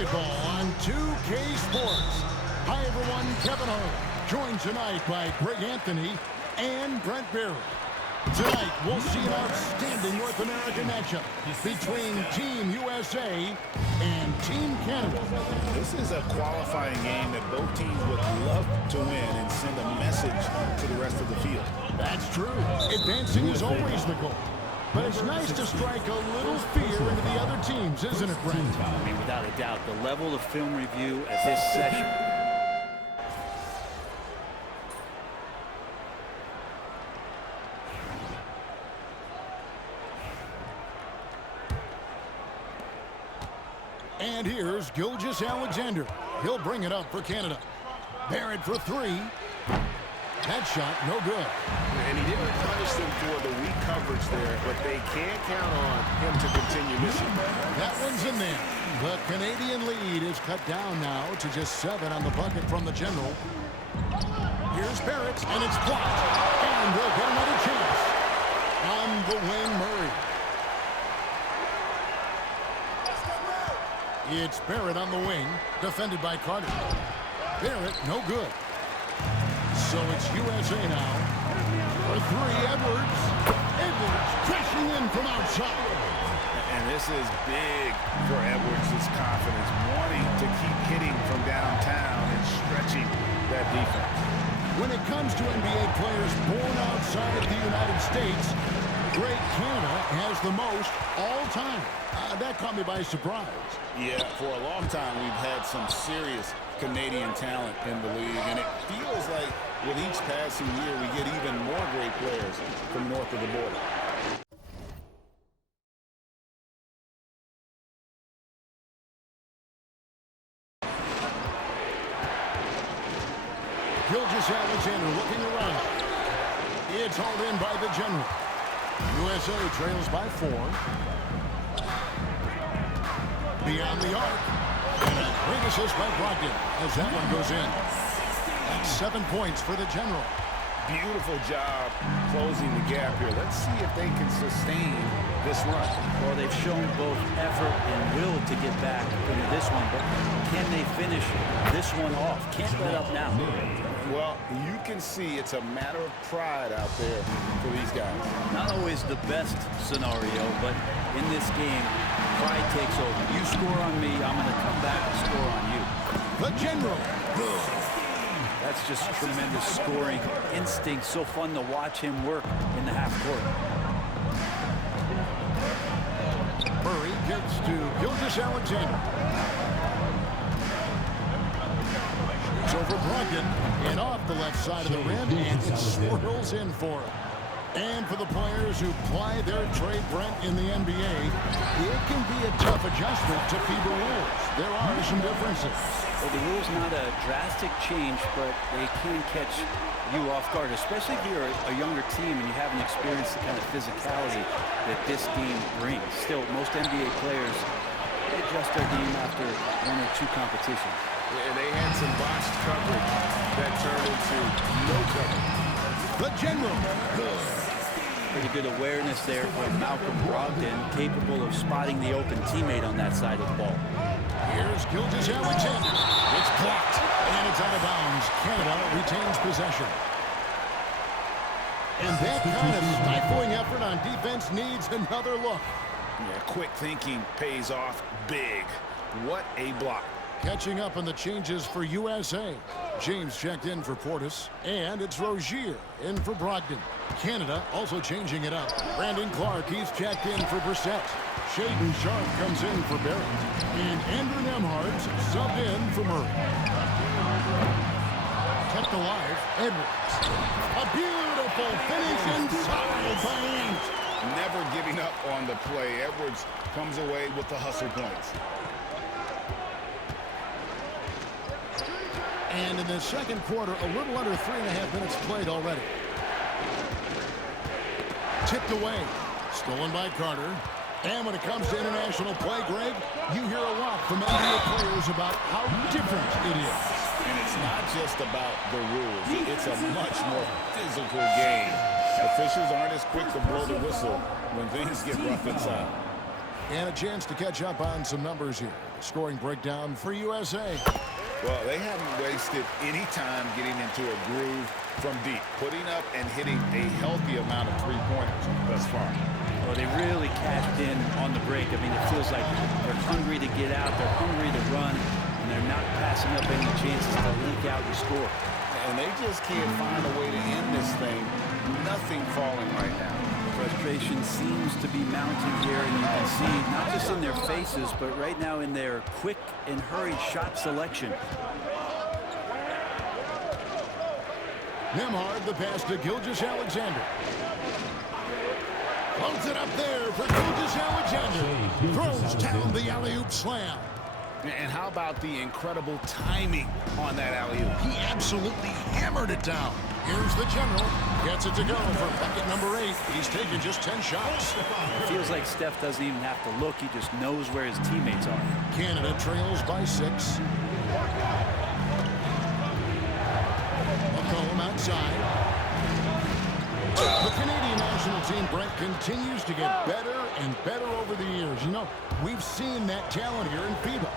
basketball on 2K Sports. Hi, everyone. Kevin Harlan, joined tonight by Greg Anthony and Brent Barry. Tonight, we'll see an outstanding North American matchup between Team USA and Team Canada. This is a qualifying game that both teams would love to win and send a message to the rest of the field. That's true. Advancing is always the goal. But it's nice to strike a little fear into the other teams, isn't it, Brent? I mean, without a doubt, the level of film review at this session. And here's Gilgeous-Alexander. He'll bring it up for Canada. Barrett for three. That shot, no good. And he didn't punish them for the weak coverage there, but they can't count on him to continue missing. That one's in there. The Canadian lead is cut down now to just 7 on the bucket from the General. Here's Barrett, and it's blocked. And they'll get another chance. On the wing, Murray. It's Barrett on the wing, defended by Carter. Barrett, no good. So it's USA now. For three, Edwards. Edwards crashing in from outside. And this is big for Edwards' confidence, wanting to keep hitting from downtown and stretching that defense. When it comes to NBA players born outside the United States, Great Canada has the most all time. That caught me by surprise. Yeah, for a long time we've had some serious Canadian talent in the league, and it feels like with each passing year we get even more great players from north of the border. Gilgeous-Alexander looking around. It's hauled in by the General. USA trails by 4. Beyond the arc. And a great assist by Brogdon as that one goes in. That's 7 points for the General. Beautiful job closing the gap here. Let's see if they can sustain this run. Well, they've shown both effort and will to get back into this one, but can they finish this one off? Can't let up now. Well, you can see it's a matter of pride out there for these guys. Not always the best scenario, but in this game, pride takes over. You score on me, I'm going to come back and score on you. The General. That's just tremendous scoring instinct. So fun to watch him work in the half court. Murray gets to Gilgeous-Alexander. It's over Brogdon and off the left side of the rim, and it swirls in for him. And for the players who ply their trade, Brent, in the NBA, it can be a tough adjustment to FIBA rules. There are some differences. Well, the rule's not a drastic change, but they can catch you off guard, especially if you're a younger team and you haven't experienced the kind of physicality that this game brings. Still, most NBA players adjust their game after 1 or 2 competitions. And they had some botched coverage that turned into no coverage. The General. Pretty good awareness there from Malcolm Brogdon, capable of spotting the open teammate on that side of the ball. Here's Gilgeous-Alexander. It's blocked, and it's out of bounds. Canada retains possession. And that kind of stifling effort on defense needs another look. Yeah, quick thinking pays off big. What a block. Catching up on the changes for USA. James checked in for Portis, and it's Rozier in for Brogdon. Canada also changing it up. Brandon Clark, he's checked in for Brissett. Shaedon Sharpe comes in for Barrett. And Andrew Nembhard's subbed in for Murray. Kept alive, Edwards. A beautiful finish inside by Ant. Never giving up on the play. Edwards comes away with the hustle points. And in the second quarter, a little under 3.5 minutes played already. Tipped away. Stolen by Carter. And when it comes to international play, Greg, you hear a lot from NBA players about how different it is. And it's not just about the rules. It's a much more physical game. Officials aren't as quick to blow the whistle when things get rough inside. And a chance to catch up on some numbers here. Scoring breakdown for USA. Well, they haven't wasted any time getting into a groove from deep, putting up and hitting a healthy amount of three-pointers thus far. Well, they really cashed in on the break. I mean, it feels like they're hungry to get out, they're hungry to run, and they're not passing up any chances to leak out and score. And they just can't find a way to end this thing. Nothing falling right now. Frustration seems to be mounting here, and you can see not just in their faces, but right now in their quick and hurried shot selection. Nembhard, the pass to Gilgeous-Alexander. Floats it up there for Gilgeous-Alexander. Throws down the alley-oop slam. And how about the incredible timing on that alley-oop? He absolutely hammered it down. Here's the general. Gets it to go for bucket number 8. He's taken just 10 shots. It feels like Steph doesn't even have to look. He just knows where his teammates are. Canada trails by 6. McCollum outside. The Canadian national team, Brent, continues to get better and better over the years. You know, we've seen that talent here in FIBA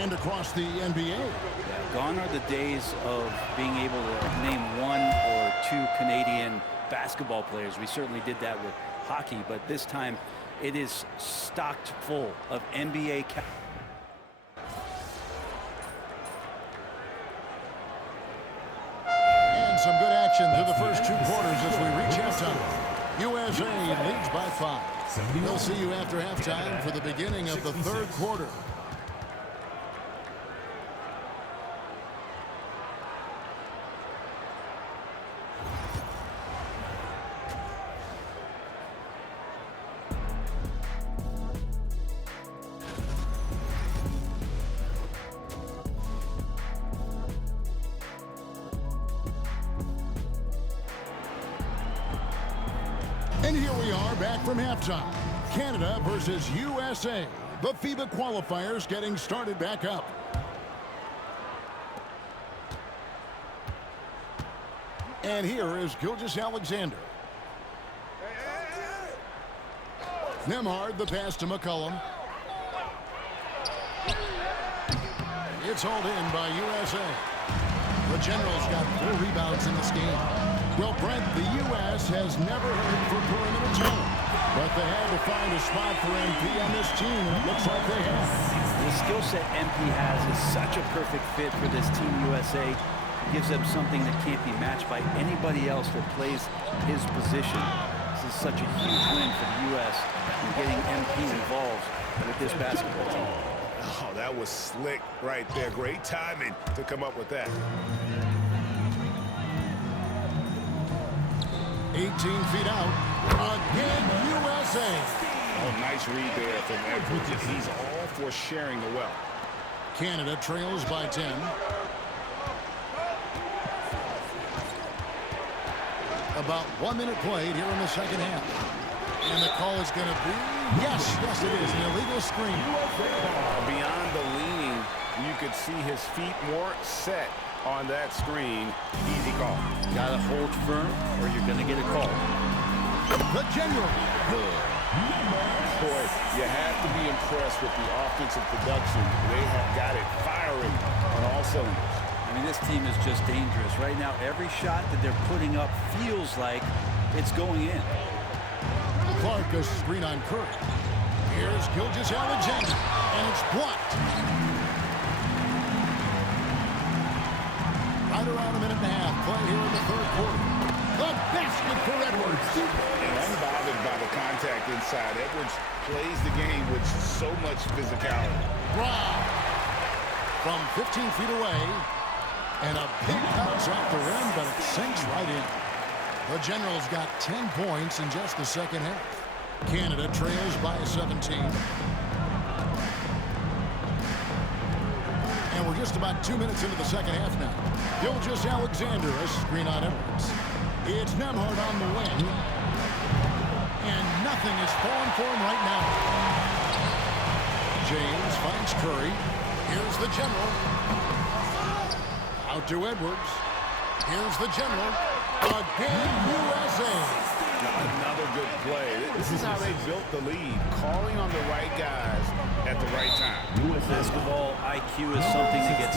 and across the NBA. Yeah, gone are the days of being able to name 1 or 2 Canadian basketball players. We certainly did that with hockey, but this time it is stocked full of NBA. And some good action through the first 2 quarters as we reach halftime. USA leads by 5. We'll see you after halftime for the beginning of the 3rd quarter. And here we are back from halftime. Canada versus USA. The FIBA qualifiers getting started back up. And here is Gilgeous-Alexander. Nembhard, the pass to McCollum. It's hauled in by USA. The Generals got 4 rebounds in this game. Well, Brent, the U.S. has never hurt for perimeter talent, but they had to find a spot for MP on this team, and it looks like they have. The skill set MP has is such a perfect fit for this Team USA. It gives them something that can't be matched by anybody else that plays his position. This is such a huge win for the U.S. in getting MP involved with this basketball team. Oh, that was slick right there. Great timing to come up with that. 18 feet out. Again, USA. Oh, nice read there from Edwards. He's all for sharing the wealth. Canada trails by 10. About 1 minute played here in the second half. And the call is going to be, yes, it is, an illegal screen. Beyond the leaning, you could see his feet more set on that screen. Easy call. Got to hold firm or you're going to get a call. The general. Good. Boy, you have to be impressed with the offensive production. They have got it firing on all cylinders. I mean, this team is just dangerous. Right now, every shot that they're putting up feels like it's going in. Clark, a screen on Curry. Here's Gilgeous-Alexander, and it's blocked. Right around a minute and a half play here in the 3rd quarter. The basket for Edwards. And unbothered by the contact inside, Edwards plays the game with so much physicality. Brown from 15 feet away. And a big bounce off the rim, but it sinks right in. The Generals got 10 points in just the second half. Canada trails by 17. And we're just about 2 minutes into the second half now. Gilgeous-Alexander, a screen on Edwards. It's Nembhard on the wing. And nothing is falling for him right now. James finds Curry. Here's the General. Out to Edwards. Here's the general. Again, USA. Another good play. This is how they built the lead, calling on the right guys at the right time. Basketball IQ is something that gets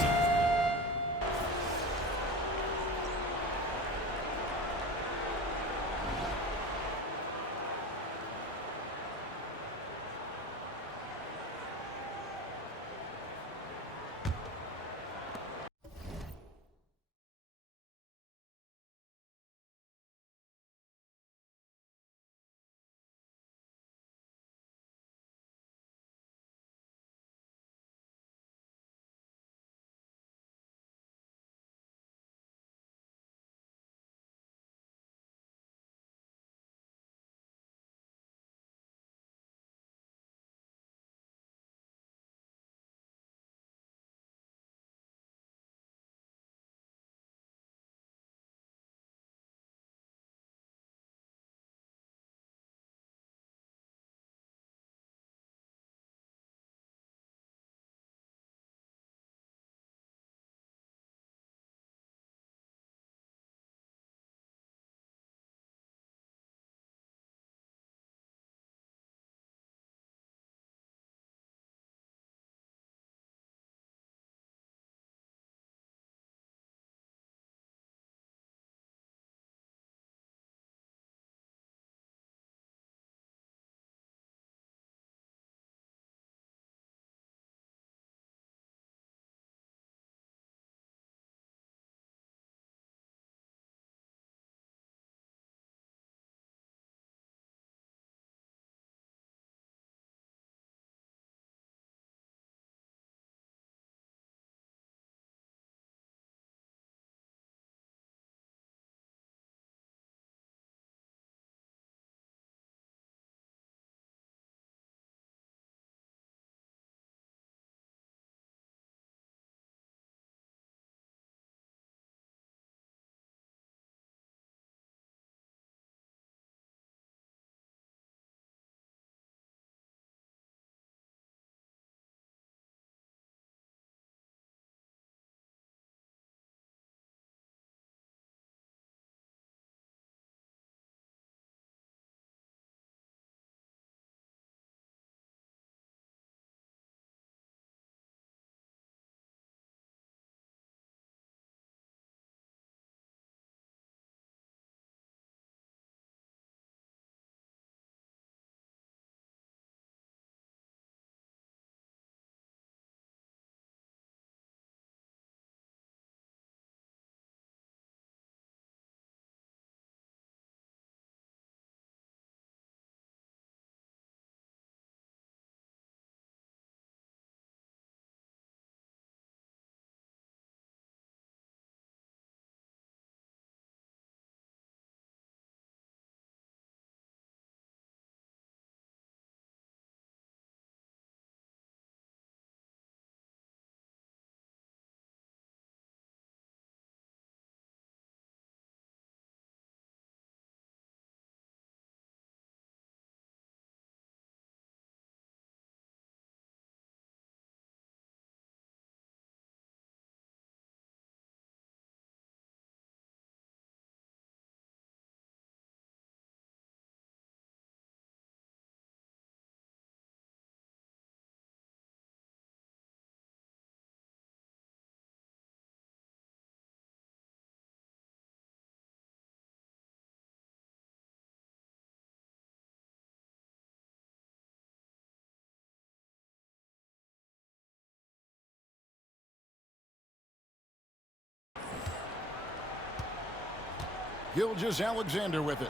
Gilgeous-Alexander with it.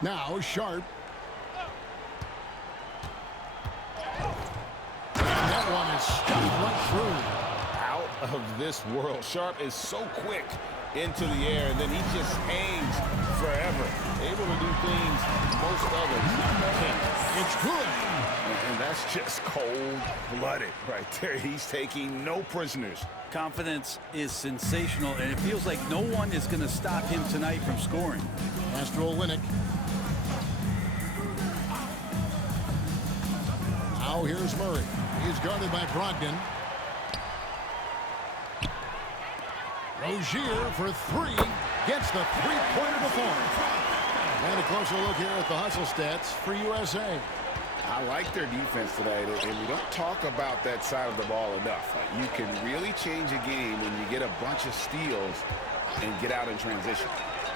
Now Sharp. And that one is stuffed right through. Out of this world. Sharp is so quick into the air, and then he just hangs forever. Able to do things most others can't. It's good. And that's just cold-blooded right there. He's taking no prisoners. confidence is sensational, and it feels like no one is going to stop him tonight from scoring. Castro Olynyk. Now here's Murray. He's guarded by Brogdon. Rozier for three. gets the three-pointer to fall. And a closer look here at the hustle stats for USA. I like their defense today, and we don't talk about that side of the ball enough. You can really change a game when you get a bunch of steals and get out in transition.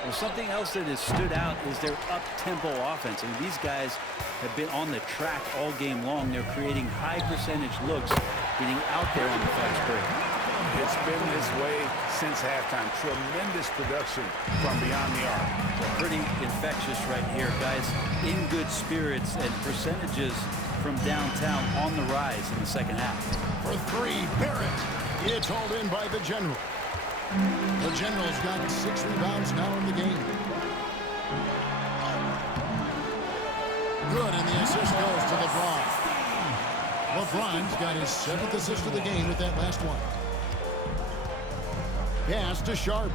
Well, something else that has stood out is their up-tempo offense. And these guys have been on the track all game long. They're creating high-percentage looks, getting out there on the fast break. It's been this way since halftime. Tremendous production from beyond the arc. Pretty infectious right here, guys. In good spirits and percentages from downtown on the rise in the second half. For three, Barrett. It's hauled in by the General. The General's got 6 rebounds now in the game. Good, and the assist goes to LeBron. LeBron's got his 7th assist of the game with that last one. Pass to Sharp.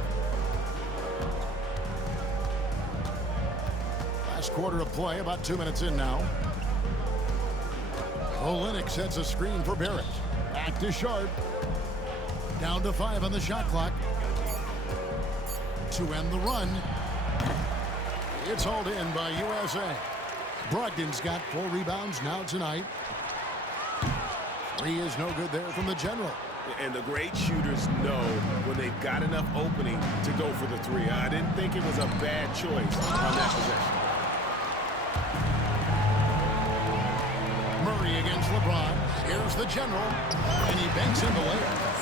Last quarter of play, about 2 minutes in now. Olynyk sets a screen for Barrett. Back to Sharp. Down to 5 on the shot clock. To end the run. It's hauled in by USA. Brogdon's got 4 rebounds now tonight. 3 is no good there from the General. And the great shooters know when they've got enough opening to go for the 3. I didn't think it was a bad choice on that possession. Murray against LeBron. Here's the General. And he banks in the layup.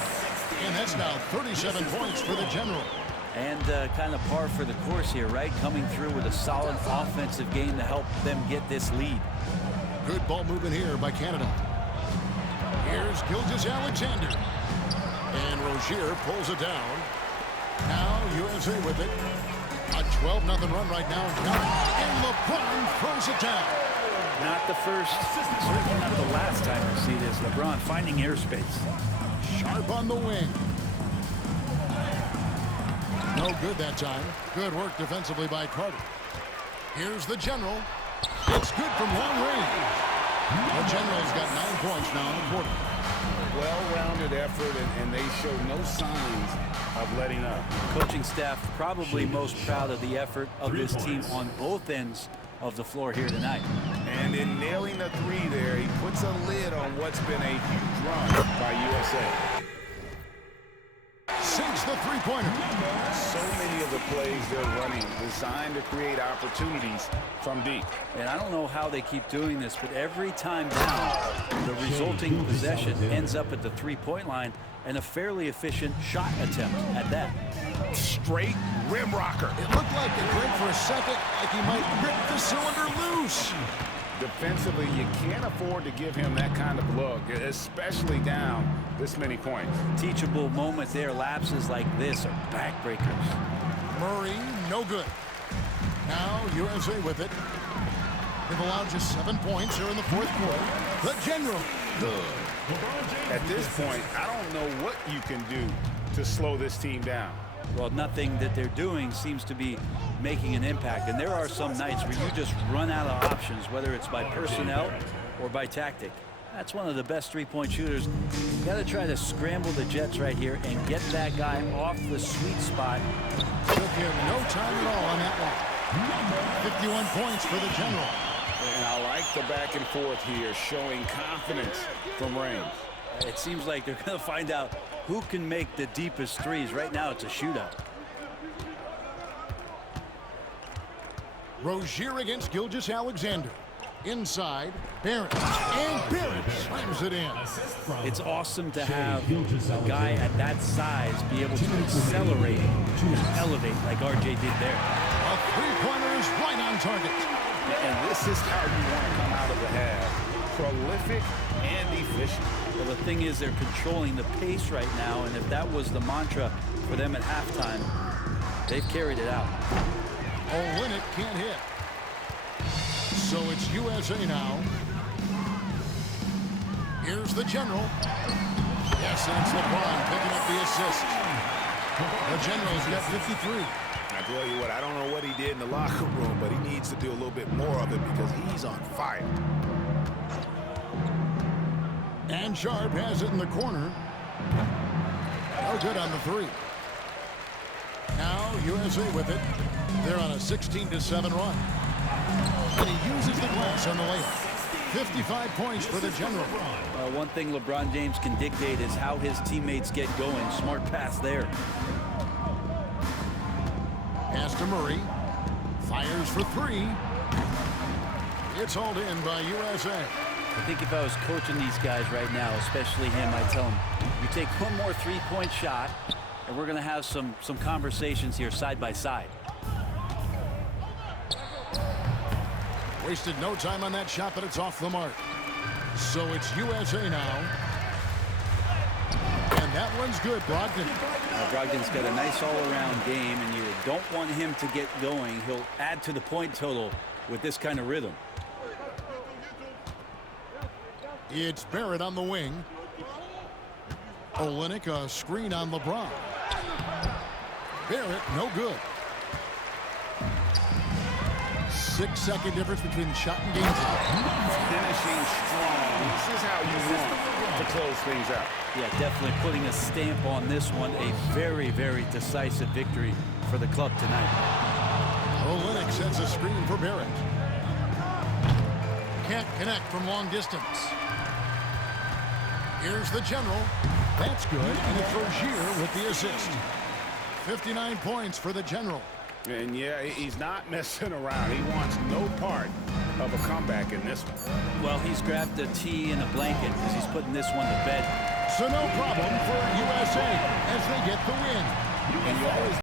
And that's now 37 points for the General. And kind of par for the course here, right? Coming through with a solid offensive game to help them get this lead. Good ball movement here by Canada. Here's Gilgeous-Alexander. And Rozier pulls it down. Now USA with it. A 12-0 run right now. And LeBron throws it down. Not the first, certainly not the last time we see this. LeBron finding airspace. Sharp on the wing. No good that time. Good work defensively by Carter. Here's the General. It's good from long range. The General's got 9 points now in the quarter. Well-rounded effort, and they show no signs of letting up. Coaching staff probably most proud of the effort of this team on both ends of the floor here tonight. And in nailing the 3 there, he puts a lid on what's been a huge run by USA. Sinks the three-pointer. So many of the plays they're running designed to create opportunities from deep. And I don't know how they keep doing this, but every time down, the resulting possession ends up at the three-point line and a fairly efficient shot attempt at that. Straight rim rocker. It looked like it break for a second, like he might rip the cylinder loose. Defensively, you can't afford to give him that kind of look, especially down this many points. Teachable moment there. Lapses like this are backbreakers. Murray, no good. Now USA with it. They've allowed just 7 points here in the fourth quarter. The General, good. At this point, I don't know what you can do to slow this team down. Well, nothing that they're doing seems to be making an impact. And there are some nights where you just run out of options, whether it's by personnel or by tactic. That's one of the best three-point shooters. You got to try to scramble the Jets right here and get that guy off the sweet spot. Took him no time at all on that one. 51 points for the General. And I like the back and forth here, showing confidence from range. It seems like they're going to find out who can make the deepest threes. Right now, it's a shootout. Rozier against Gilgeous-Alexander. Inside, Barrett. And Barrett slams it in. It's awesome to have a guy at that size be able to accelerate and elevate like RJ did there. A three-pointer is right on target. And this is how you want to come out of the half. Prolific and efficient. Well, the thing is, they're controlling the pace right now, and if that was the mantra for them at halftime, they've carried it out. Olynyk can't hit. So it's USA now. Here's the General. Yes, and it's LeBron picking up the assist. The General's got 53. I tell you what, I don't know what he did in the locker room, but he needs to do a little bit more of it because he's on fire. And Sharp has it in the corner. No good on the 3. Now USA with it. They're on a 16-7 run. And he uses the glass on the layup. 55 points for the General. One thing LeBron James can dictate is how his teammates get going. Smart pass there. Pass to Murray. Fires for three. It's hauled in by USA. I think if I was coaching these guys right now, especially him, I'd tell him, you take one more three-point shot, and we're going to have some conversations here side by side. Wasted no time on that shot, but it's off the mark. So it's USA now. And that one's good, Brogdon. Brogdon's got a nice all-around game, and you don't want him to get going. He'll add to the point total with this kind of rhythm. It's Barrett on the wing. Olynyk, a screen on LeBron. Barrett, no good. 6-second difference between shot and game time. Finishing strong. This is how you want to close things out. Yeah, definitely putting a stamp on this one. A very, very decisive victory for the club tonight. Olynyk sets a screen for Barrett. Can't connect from long distance. Here's the General. That's good, and it's Rozier with the assist. 59 points for the General. And yeah, he's not messing around. He wants no part of a comeback in this one. Well, he's grabbed a tee and a blanket because he's putting this one to bed. So no problem for USA as they get the win. And you always